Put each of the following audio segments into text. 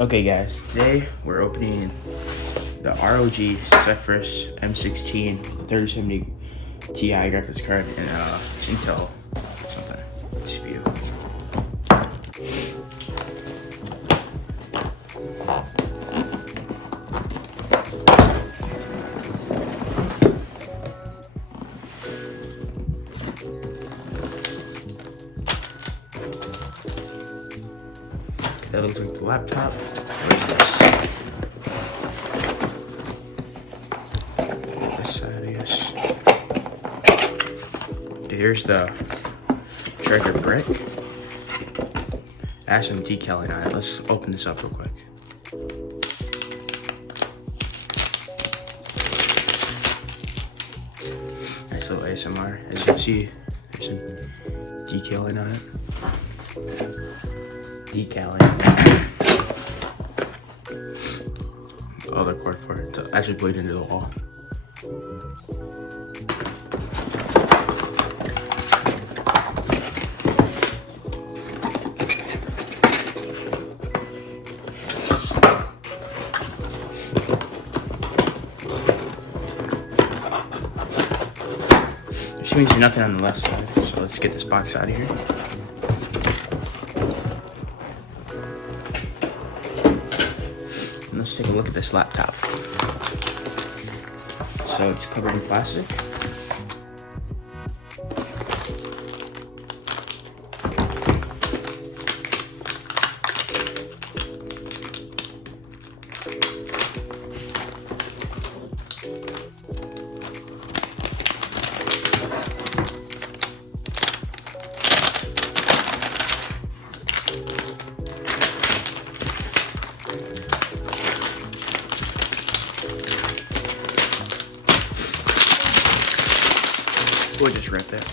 Okay guys, today we're opening the ROG Zephyrus M16 3070 Ti graphics card and Intel something CPU. That looks like the laptop. Where's this? This side, I guess. Okay, here's the charger brick. I have some decaling on it. Let's open this up real quick. Nice little ASMR. As you can see, there's some decaling on it. Decaling. Oh, the cord for it to actually bleed into the wall. There seems to be nothing on the left side, so let's get this box out of here. Let's take a look at this laptop. So it's covered in plastic. We'll just rip it.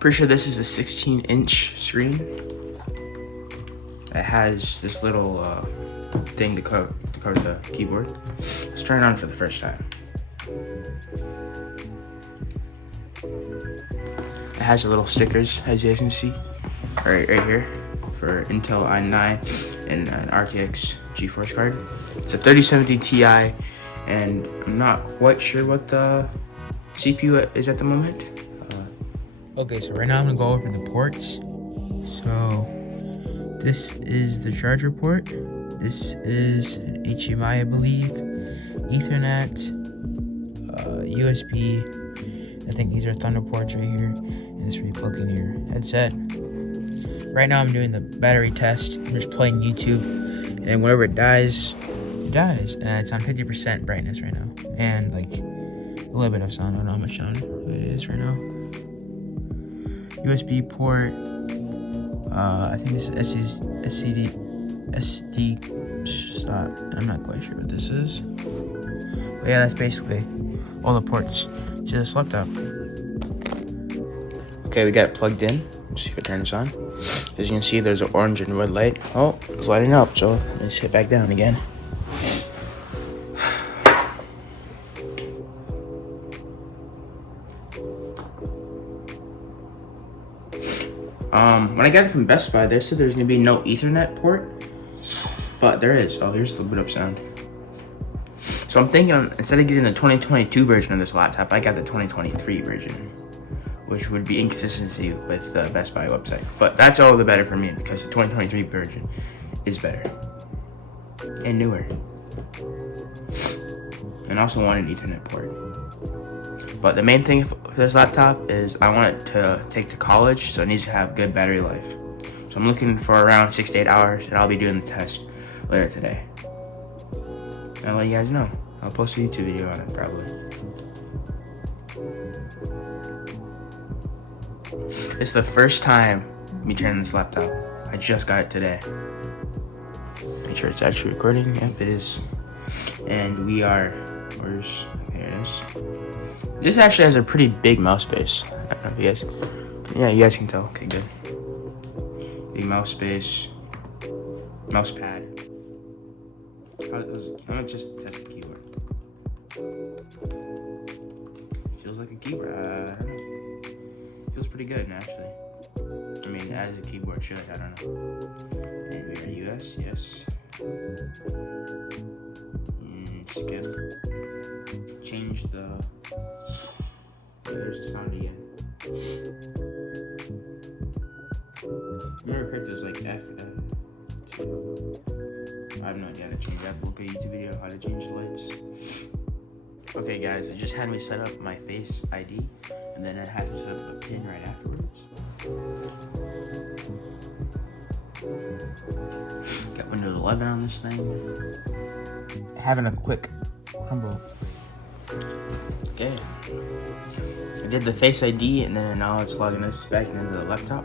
Pretty sure this is a 16-inch screen. It has this little thing to cover the keyboard. Let's turn it on for the first time. It has the little stickers, as you guys can see, right here, for Intel i9 and an RTX GeForce card. It's a 3070 Ti, and I'm not quite sure what the CPU is at the moment. Okay, so right now I'm gonna go over the ports. So this is the charger port. This is an HDMI, I believe, Ethernet, USB. I think these are Thunder ports right here, and this is where you plug in your headset. Right now I'm doing the battery test. I'm just playing YouTube, and whenever it dies, it dies. And it's on 50% brightness right now, and like a little bit of sound. I don't know how much sound it is right now. USB port. I think this is SD. Stop. I'm not quite sure what this is. But yeah, that's basically all the ports to this laptop. Okay, we got it plugged in. Let's see if it turns on. As you can see, there's an orange and red light. Oh, it's lighting up, so let's hit back down again. When I got it from Best Buy, they said there's gonna be no Ethernet port, but there is. Oh, here's the boot up sound. So I'm thinking, instead of getting the 2022 version of this laptop, I got the 2023 version, which would be inconsistency with the Best Buy website. But that's all the better for me, because the 2023 version is better and newer. And also want an Ethernet port. But the main thing for this laptop is I want it to take to college, so it needs to have good battery life. So I'm looking for around 6 to 8 hours, and I'll be doing the test later today. I'll let you guys know. I'll post a YouTube video on it probably. It's the first time me turning this laptop. I just got it today. Make sure it's actually recording. Yep, it is. And we are, here it is. This actually has a pretty big mouse space. I don't know if you guys, yeah, you guys can tell. Okay, good. Big mouse space, mouse pad. I'm gonna just test the keyboard. Feels feels like a keyboard. I don't know. Feels pretty good, actually. I mean, as a keyboard should, I don't know. And we are US, yes. Skip. Change the... Oh, there's the sound again. Remember correctly, it was like F. I have no idea how to change that. Look at a YouTube video how to change the lights. Okay, guys, it just had me set up my Face ID, and then it has me set up a pin right afterwards. Got Windows 11 on this thing. Having a quick humble. Okay. I did the Face ID, and then now it's logging us back into the laptop.